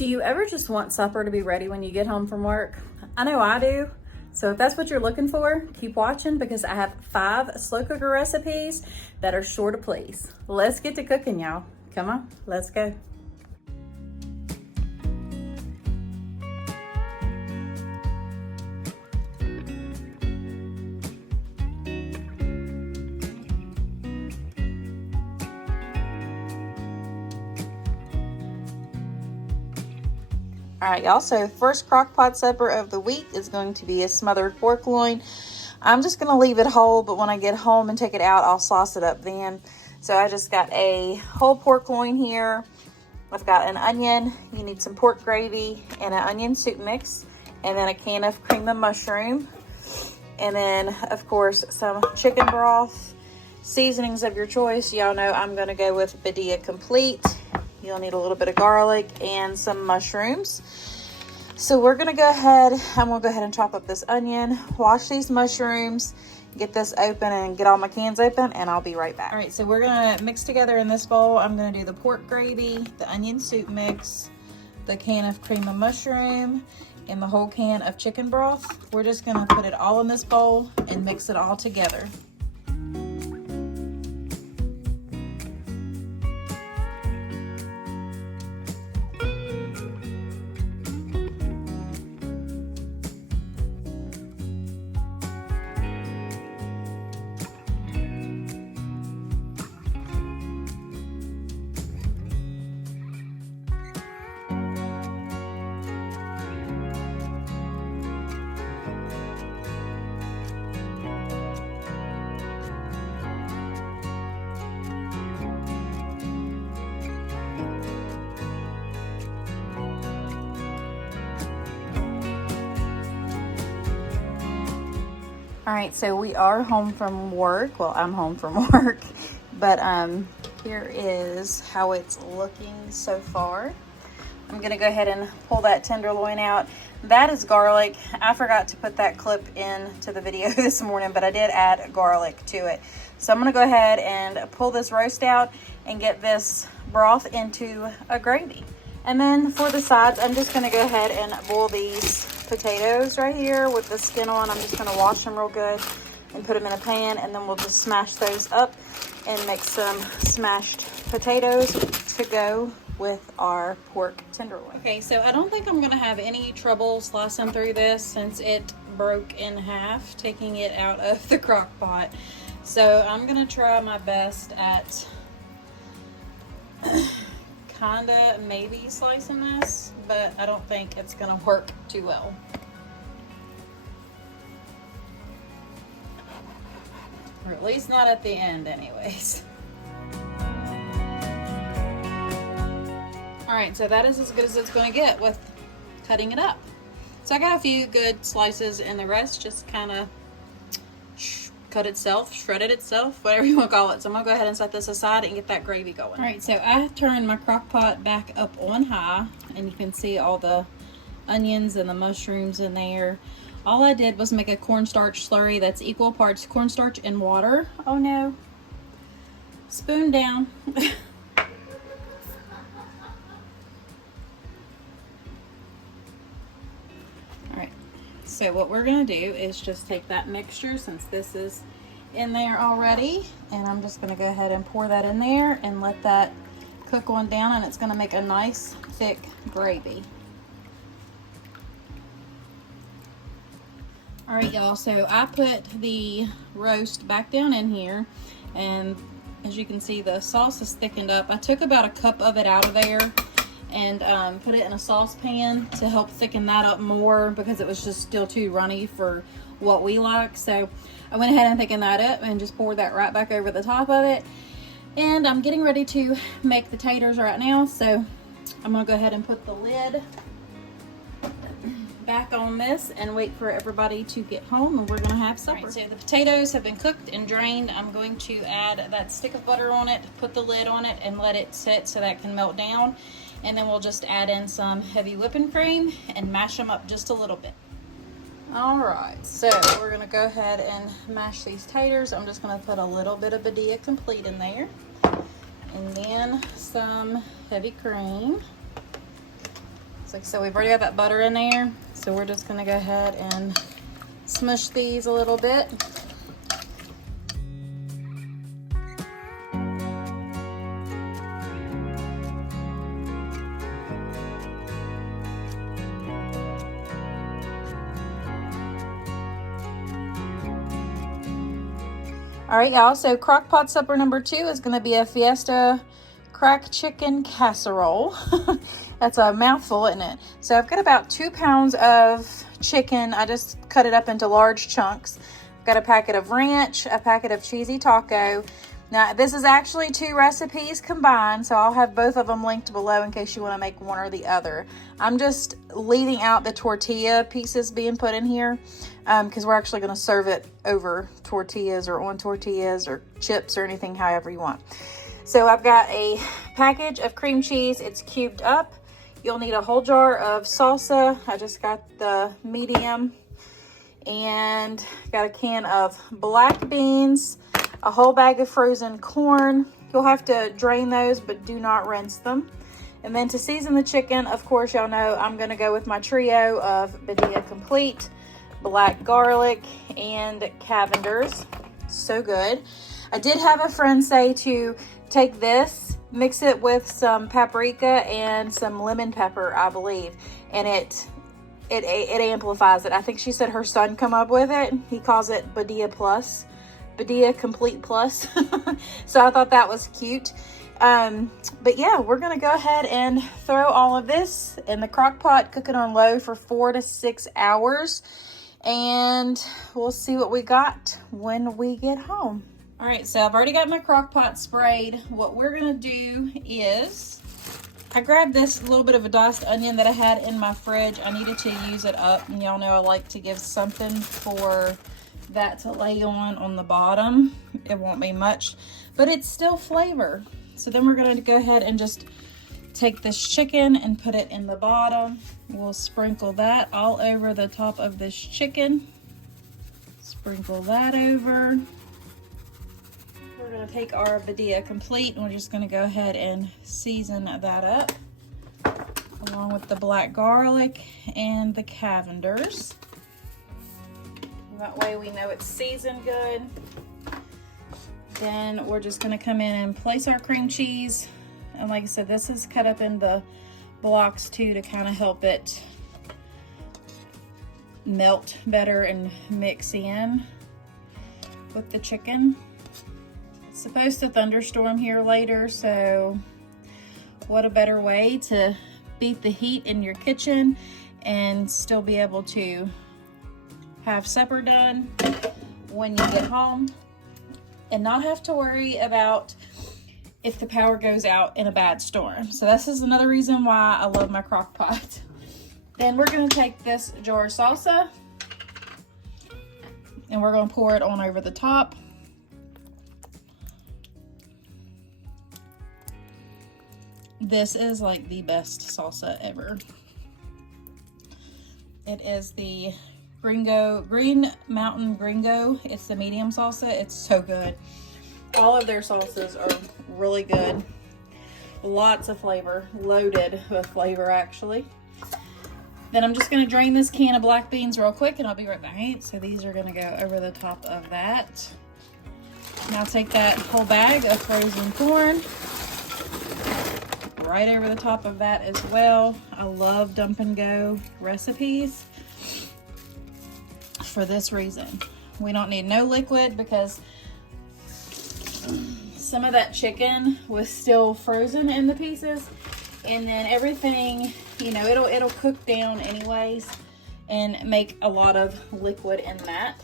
Do you ever just want supper to be ready when you get home from work? I know I do. So if that's what you're looking for, keep watching because I have 5 slow cooker recipes that are sure to please. Let's get to cooking, y'all. Come on, let's go. All right, y'all, so first crock pot supper of the week is going to be a smothered pork loin. I'm just going to leave it whole, but when I get home and take it out, I'll sauce it up then. So I just got a whole pork loin here. I've got an onion. You need some pork gravy and an onion soup mix, and then a can of cream of mushroom. And then, of course, some chicken broth. Seasonings of your choice. Y'all know I'm going to go with Badia Complete. You'll need a little bit of garlic and some mushrooms. So we're gonna go ahead, I'm gonna go ahead and chop up this onion, wash these mushrooms, get this open and get all my cans open, and I'll be right back. All right, so we're gonna mix together in this bowl. I'm gonna do the pork gravy, the onion soup mix, the can of cream of mushroom, and the whole can of chicken broth. We're just gonna put it all in this bowl and mix it all together. All right, so we are home from work. Well, I'm home from work, but here is how it's looking so far. I'm gonna go ahead and pull that tenderloin out. That is garlic. I forgot to put that clip into the video this morning, but I did add garlic to it. So I'm gonna go ahead and pull this roast out and get this broth into a gravy. And then for the sides, I'm just gonna go ahead and boil these potatoes right here with the skin on. I'm just gonna wash them real good and put them in a pan, and then we'll just smash those up and make some smashed potatoes to go with our pork tenderloin. Okay, so I don't think I'm gonna have any trouble slicing through this since it broke in half, taking it out of the crock pot. So I'm gonna try my best at kinda maybe slicing this, but I don't think it's gonna work too well. Or at least not at the end anyways. All right, so that is as good as it's gonna get with cutting it up. So I got a few good slices, and the rest just kind of cut itself, shredded itself, whatever you want to call it. So I'm gonna go ahead and set this aside and get that gravy going. All right, so I turned my crock pot back up on high, and you can see all the onions and the mushrooms in there. All I did was make a cornstarch slurry that's equal parts cornstarch and water. Oh no, spoon down. So what we're gonna do is just take that mixture, since this is in there already, and I'm just gonna go ahead and pour that in there and let that cook on down, and it's gonna make a nice thick gravy. All right, y'all, so I put the roast back down in here, and as you can see, the sauce is thickened up. I took about a cup of it out of there and put it in a saucepan to help thicken that up more, because it was just still too runny for what we like. So I went ahead and thickened that up and just poured that right back over the top of it. And I'm getting ready to make the taters right now, so I'm gonna go ahead and put the lid back on this and wait for everybody to get home, and we're gonna have supper. Right, so the potatoes have been cooked and drained. I'm going to add that stick of butter on it, put the lid on it, and let it sit so that can melt down. And then we'll just add in some heavy whipping cream and mash them up just a little bit. All right, so we're gonna go ahead and mash these taters. I'm just gonna put a little bit of Badia Complete in there, and then some heavy cream. So like I said, we've already got that butter in there. So we're just gonna go ahead and smush these a little bit. All right, y'all, so Crock-Pot supper number 2 is gonna be a Fiesta crack chicken casserole. That's a mouthful, isn't it? So I've got about 2 pounds of chicken. I just cut it up into large chunks. I've got a packet of ranch, a packet of cheesy taco. Now, this is actually 2 recipes combined, so I'll have both of them linked below in case you want to make one or the other. I'm just leaving out the tortilla pieces being put in here because we're actually going to serve it over tortillas or on tortillas or chips or anything, however you want. So I've got a package of cream cheese. It's cubed up. You'll need a whole jar of salsa. I just got the medium. And got a can of black beans, a whole bag of frozen corn. You'll have to drain those, but do not rinse them. And then to season the chicken, of course, y'all know I'm going to go with my trio of Badia Complete, black garlic, and Cavenders. So good. I did have a friend say to take this, mix it with some paprika and some lemon pepper, I believe, and it amplifies it. I think she said her son come up with it. He calls it Badia Plus, Badia Complete Plus. So I thought that was cute. But yeah, we're gonna go ahead and throw all of this in the crock pot, cook it on low for 4 to 6 hours, and we'll see what we got when we get home. All right, so I've already got my crock pot sprayed. What we're gonna do is, I grabbed this little bit of a diced onion that I had in my fridge. I needed to use it up, and y'all know I like to give something for that to lay on the bottom. It won't be much, but it's still flavor. So then we're gonna go ahead and just take this chicken and put it in the bottom. We'll sprinkle that all over the top of this chicken. Sprinkle that over. We're gonna take our Badia Complete and we're just gonna go ahead and season that up along with the black garlic and the Cavenders. That way we know it's seasoned good. Then we're just gonna come in and place our cream cheese. And like I said, this is cut up in the blocks too to kind of help it melt better and mix in with the chicken. It's supposed to thunderstorm here later, so what a better way to beat the heat in your kitchen and still be able to have supper done when you get home and not have to worry about if the power goes out in a bad storm. So this is another reason why I love my crock pot. Then we're gonna take this jar of salsa and we're gonna pour it on over the top. This is like the best salsa ever. It is the Green Mountain Gringo. It's the medium salsa. It's so good. All of their salsas are really good. Lots of flavor, loaded with flavor actually. Then I'm just gonna drain this can of black beans real quick and I'll be right back. So these are gonna go over the top of that. Now take that whole bag of frozen corn right over the top of that as well. I love dump and go recipes for this reason. We don't need no liquid because some of that chicken was still frozen in the pieces, and then everything, you know, it'll cook down anyways and make a lot of liquid in that.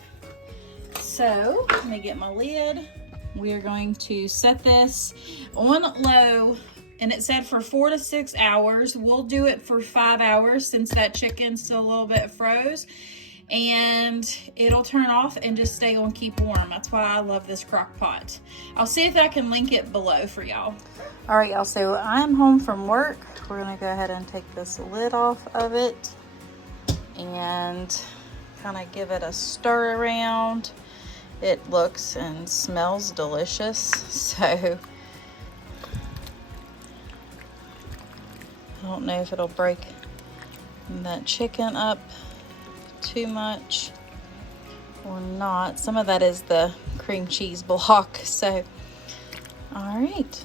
So let me get my lid. We are going to set this on low, and it said for 4 to 6 hours. We'll do it for 5 hours since that chicken's still a little bit froze, and it'll turn off and just stay on keep warm. That's why I love this crock pot. I'll see if I can link it below for y'all. All right, y'all, so I'm home from work. We're gonna go ahead and take this lid off of it and kind of give it a stir around. It looks and smells delicious, so I don't know if it'll break that chicken up too much or not. Some of that is the cream cheese block. So, all right.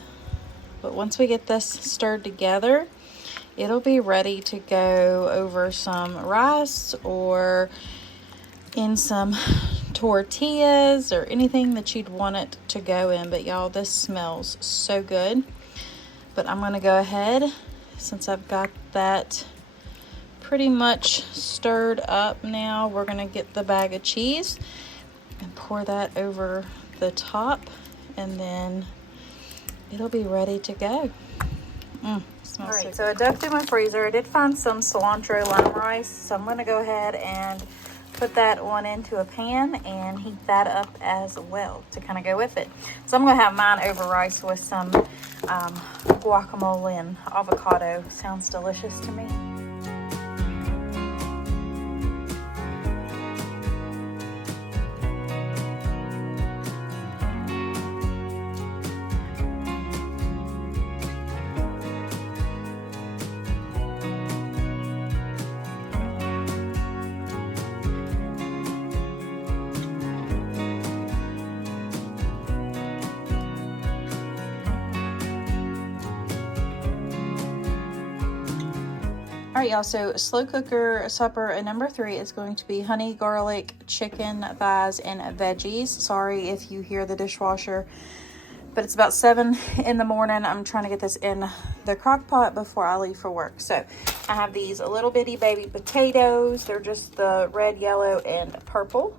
But once we get this stirred together, it'll be ready to go over some rice or in some tortillas or anything that you'd want it to go in. But y'all, this smells so good. But I'm gonna go ahead, since I've got that pretty much stirred up now, we're gonna get the bag of cheese and pour that over the top, and then it'll be ready to go. All right, so I dug through my freezer. I did find some cilantro lime rice, so I'm gonna go ahead and put that one into a pan and heat that up as well to kind of go with it. So I'm gonna have mine over rice with some guacamole and avocado. Sounds delicious to me. All right, y'all, so slow cooker supper number 3 is going to be honey garlic chicken thighs and veggies. Sorry if you hear the dishwasher, but it's about 7 in the morning. I'm trying to get this in the crock pot before I leave for work. So I have these little bitty baby potatoes. They're just the red, yellow, and purple.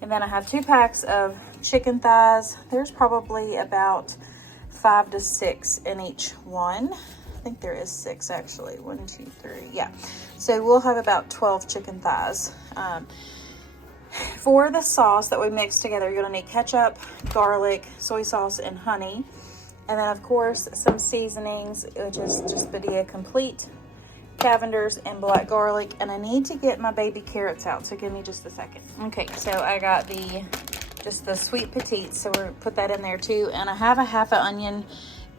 And then I have 2 packs of chicken thighs. There's probably about 5 to 6 in each one. I think there is 6 actually. 1, 2, 3. Yeah. So we'll have about 12 chicken thighs. For the sauce that we mix together, you're going to need ketchup, garlic, soy sauce, and honey. And then, of course, some seasonings, which is just Badia Complete, Cavender's, and black garlic. And I need to get my baby carrots out, so give me just a second. Okay, so I got just the sweet petites, so we're going to put that in there too. And I have a half an onion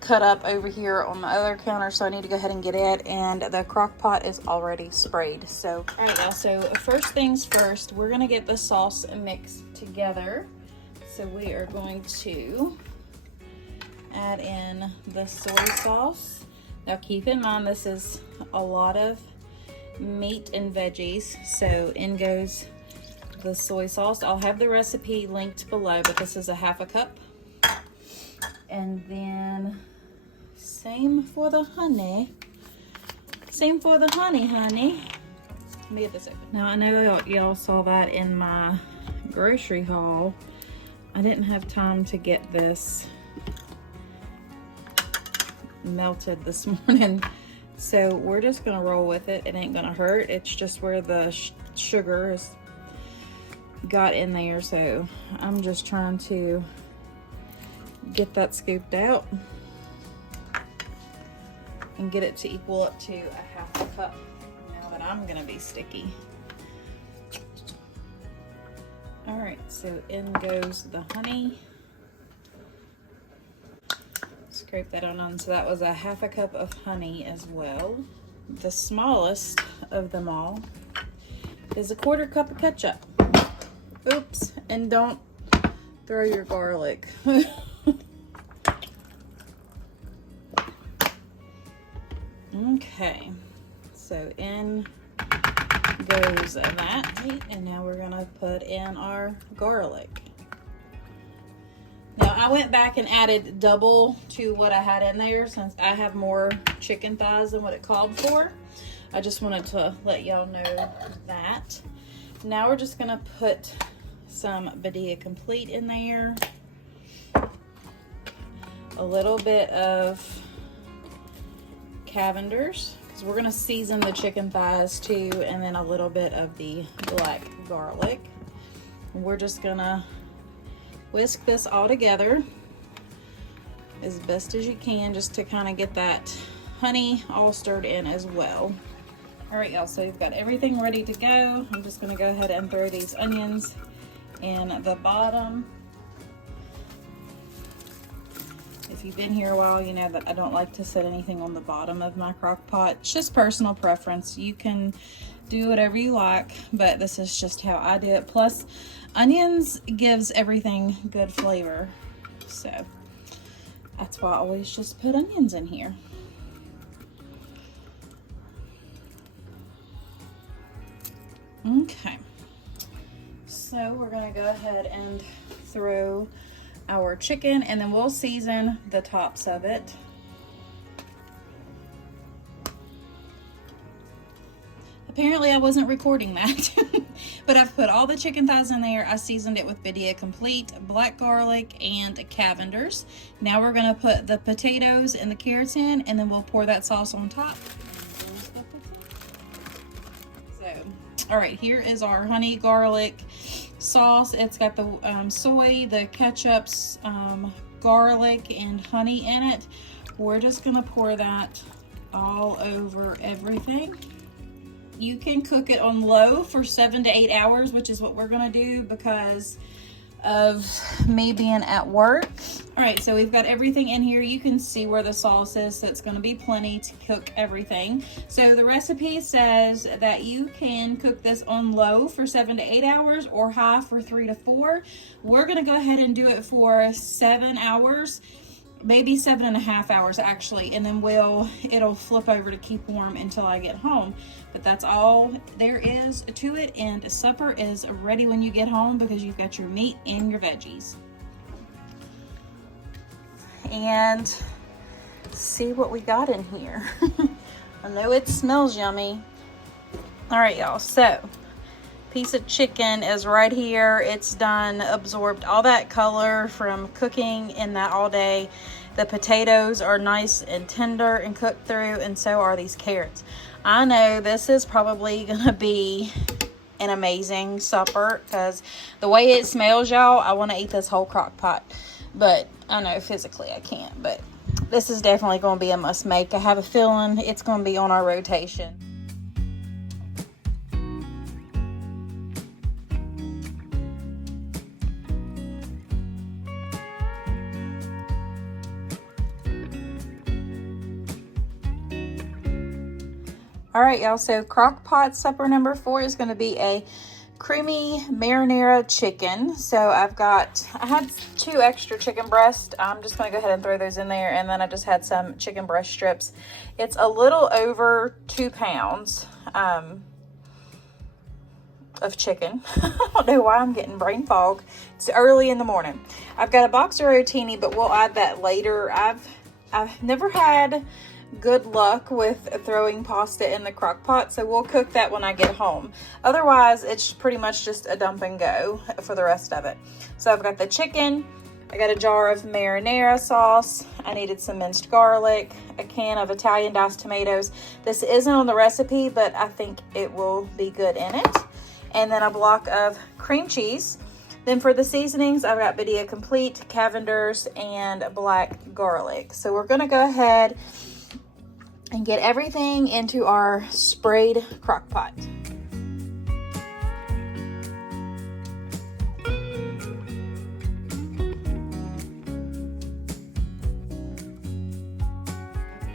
cut up over here on the other counter, so I need to go ahead and get it, and the crock pot is already sprayed. So all right, y'all, so first things first, we're gonna get the sauce mixed together. So we are going to add in the soy sauce. Now keep in mind, this is a lot of meat and veggies, so in goes the soy sauce. I'll have the recipe linked below, but this is a half a cup. And then same for the honey. Same for the honey. Let me get this open. Now I know y'all saw that in my grocery haul. I didn't have time to get this melted this morning. So we're just gonna roll with it. It ain't gonna hurt. It's just where the sugar is got in there. So I'm just trying to get that scooped out and get it to equal up to a half a cup now that I'm gonna be sticky. All right, so in goes the honey. Scrape that on. So that was a half a cup of honey as well. The smallest of them all is a 1/4 cup of ketchup. Oops, and don't throw your garlic. Okay, so in goes that, and now we're gonna put in our garlic. Now I went back and added double to what I had in there since I have more chicken thighs than what it called for. I just wanted to let y'all know that. Now we're just gonna put some Badia Complete in there, a little bit of Cavender's, because we're gonna season the chicken thighs too, and then a little bit of the black garlic. And we're just gonna whisk this all together as best as you can, just to kind of get that honey all stirred in as well. All right, y'all, so you've got everything ready to go. I'm just gonna go ahead and throw these onions in the bottom. if you've been here a while, you know that I don't like to set anything on the bottom of my crock pot. It's just personal preference. You can do whatever you like, but this is just how I do it. Plus, onions gives everything good flavor. So that's why I always just put onions in here. Okay, so we're gonna go ahead and throw our chicken, and then we'll season the tops of it. Apparently I wasn't recording that, but I've put all the chicken thighs in there. I seasoned it with Badia Complete, black garlic, and Cavenders. Now we're gonna put the potatoes and the carrots in, and then we'll pour that sauce on top. So, all right, here is our honey garlic sauce. It's got the soy, the ketchups, garlic, and honey in it. We're just gonna pour that all over everything. You can cook it on low for 7 to 8 hours, which is what we're gonna do because of me being at work. All right, so we've got everything in here. You can see where the sauce is, so it's gonna be plenty to cook everything. So the recipe says that you can cook this on low for 7 to 8 hours or high for 3 to 4. We're gonna go ahead and do it for 7 hours, maybe 7.5 hours actually, and then it'll flip over to keep warm until I get home. But that's all there is to it, and supper is ready when you get home because you've got your meat and your veggies. And see what we got in here. I know it smells yummy. All right, y'all, so piece of chicken is right here. It's done, absorbed all that color from cooking in that all day. The potatoes are nice and tender and cooked through, and so are these carrots. I know this is probably gonna be an amazing supper because the way it smells, y'all, I want to eat this whole crock pot, but I know physically I can't. But this is definitely going to be a must make. I have a feeling it's going to be on our rotation. All right, y'all, so crock pot supper number 4 is going to be a creamy marinara chicken. So I had 2 extra chicken breasts. I'm just going to go ahead and throw those in there, and then I just had some chicken breast strips. It's a little over 2 pounds of chicken. I don't know why I'm getting brain fog. It's early in the morning. I've got a box of rotini, but we'll add that later. I've never had good luck with throwing pasta in the crock pot, so we'll cook that when I get home. Otherwise, it's pretty much just a dump and go for the rest of it. So I've got the chicken, I got a jar of marinara sauce, I needed some minced garlic, a can of Italian diced tomatoes. This isn't on the recipe, but I think it will be good in it. And then a block of cream cheese. Then for the seasonings, I've got Badia Complete, Cavenders, and black garlic. So we're gonna go ahead and get everything into our sprayed crock pot.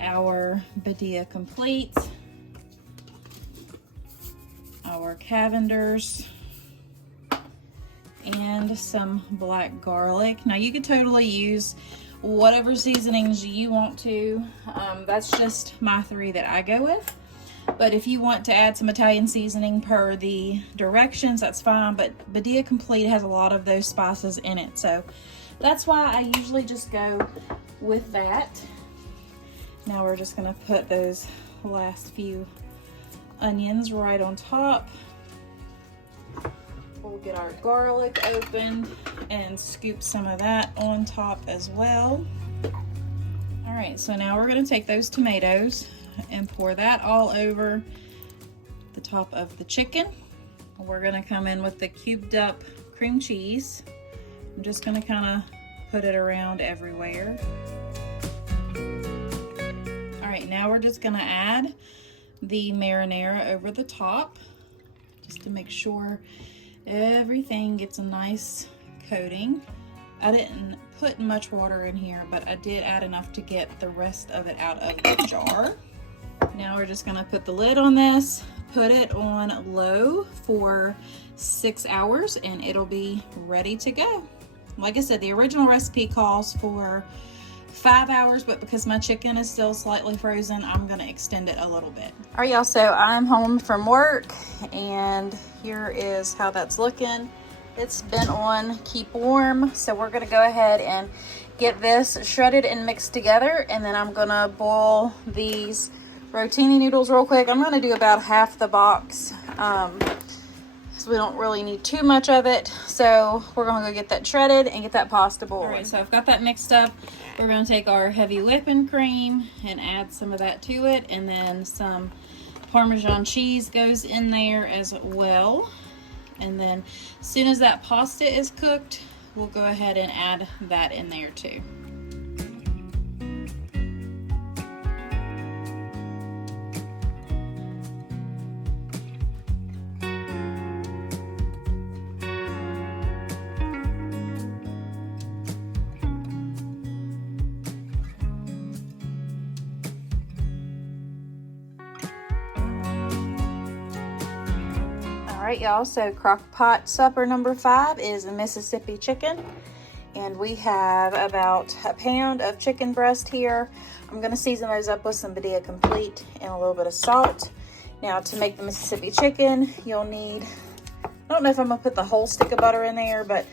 Our Badia Complete, our Cavenders, and some black garlic. Now you could totally use whatever seasonings you want to. That's just my 3 that I go with. But if you want to add some Italian seasoning per the directions, that's fine. But Badia Complete has a lot of those spices in it. So that's why I usually just go with that. Now we're just gonna put those last few onions right on top. We'll get our garlic opened and scoop some of that on top as well. All right, so now we're gonna take those tomatoes and pour that all over the top of the chicken. We're gonna come in with the cubed up cream cheese. I'm just gonna kind of put it around everywhere. All right, now we're just gonna add the marinara over the top just to make sure everything gets a nice coating. I didn't put much water in here, but I did add enough to get the rest of it out of the jar. Now we're just gonna put the lid on this, put it on low for 6 hours, and it'll be ready to go. Like I said, the original recipe calls for 5 hours, but because my chicken is still slightly frozen, I'm gonna extend it a little bit. All right, y'all, so I'm home from work, and here is how that's looking. It's been on keep warm, so we're gonna go ahead and get this shredded and mixed together, and then I'm gonna boil these rotini noodles real quick. I'm gonna do about half the box, so we don't really need too much of it. So we're gonna go get that shredded and get that pasta boiling. All right, so I've got that mixed up. We're gonna take our heavy whipping cream and add some of that to it, and then some Parmesan cheese goes in there as well. And then as soon as that pasta is cooked, we'll go ahead and add that in there too. All right, y'all, so crock pot supper number 5 is a Mississippi chicken, and we have about a pound of chicken breast here. I'm gonna season those up with some Badia Complete and a little bit of salt. Now, to make the Mississippi chicken, you'll need, I don't know if I'm gonna put the whole stick of butter in there, but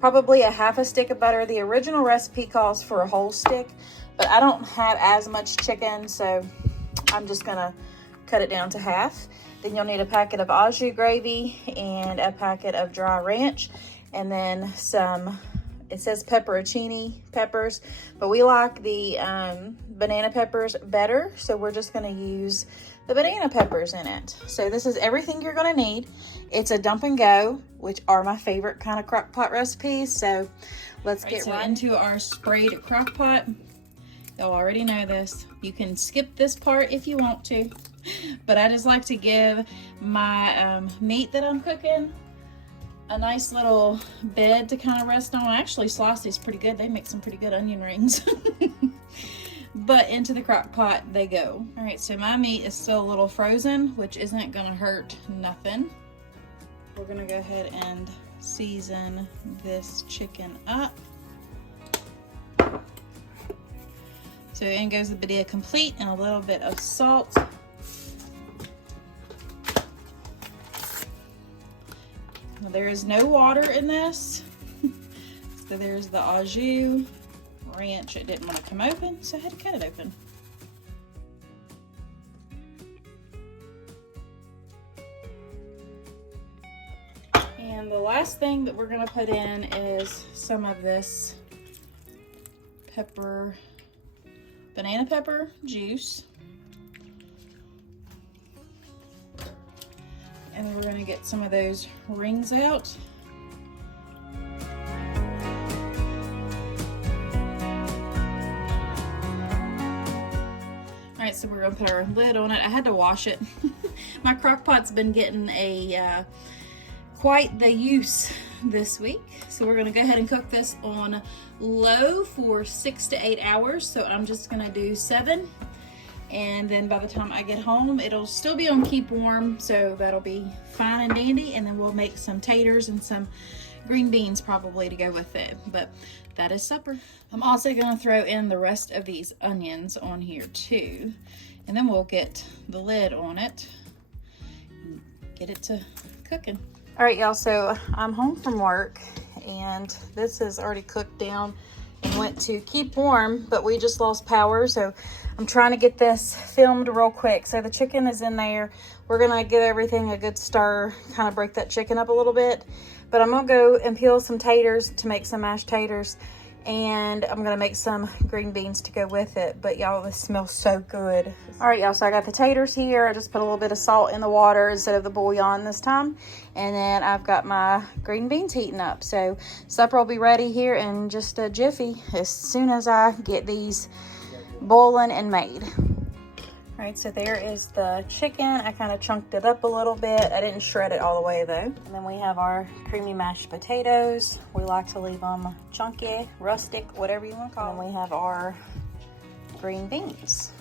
probably a half a stick of butter. The original recipe calls for a whole stick, but I don't have as much chicken, so I'm just gonna cut it down to half. Then you'll need a packet of au jus gravy and a packet of dry ranch, and then some, it says pepperoncini peppers, but we like the banana peppers better, so we're just gonna use the banana peppers in it. So this is everything you're gonna need. It's a dump and go, which are my favorite kind of crock pot recipes, so let's get right into our sprayed crock pot. Y'all already know this. You can skip this part if you want to, but I just like to give my meat that I'm cooking a nice little bed to kind of rest on. I actually slice these pretty good. They make some pretty good onion rings. But into the crock pot they go. All right, so my meat is still a little frozen, which isn't gonna hurt nothing. We're gonna go ahead and season this chicken up. So in goes the Badia Complete and a little bit of salt. Now, there is no water in this. So there's the au jus. Ranch, it didn't want to come open, so I had to cut it open. And the last thing that we're going to put in is some of this banana pepper juice. And then we're going to get some of those rings out. All right, so we're gonna put our lid on it. I had to wash it. My crock pot's been getting a quite the use this week. So we're gonna go ahead and cook this on low for 6 to 8 hours. So I'm just gonna do 7. And then by the time I get home, it'll still be on keep warm. So that'll be fine and dandy. And then we'll make some taters and some green beans probably to go with it. But that is supper. I'm also gonna throw in the rest of these onions on here too. And then we'll get the lid on it and get it to cooking. All right, y'all, so I'm home from work and this is already cooked down and went to keep warm, but we just lost power. So I'm trying to get this filmed real quick. So the chicken is in there. We're gonna give everything a good stir, kind of break that chicken up a little bit. But I'm gonna go and peel some taters to make some mashed taters, and I'm gonna make some green beans to go with it. But y'all, this smells so good. All right, y'all, so I got the taters here. I just put a little bit of salt in the water instead of the bouillon this time. And then I've got my green beans heating up. So supper will be ready here in just a jiffy as soon as I get these boiling and made. All right, so there is the chicken. I kind of chunked it up a little bit. I didn't shred it all the way though. And then we have our creamy mashed potatoes. We like to leave them chunky, rustic, whatever you want to call them. And then we have our green beans.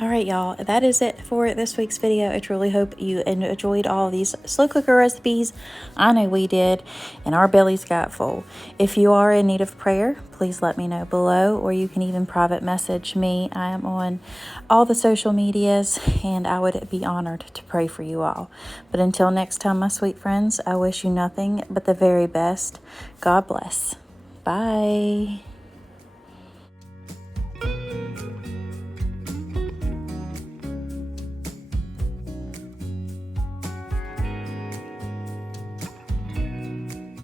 All right, y'all, that is it for this week's video. I truly hope you enjoyed all these slow cooker recipes. I know we did, and our bellies got full. If you are in need of prayer, please let me know below, or you can even private message me. I am on all the social medias, and I would be honored to pray for you all. But until next time, my sweet friends, I wish you nothing but the very best. God bless. Bye.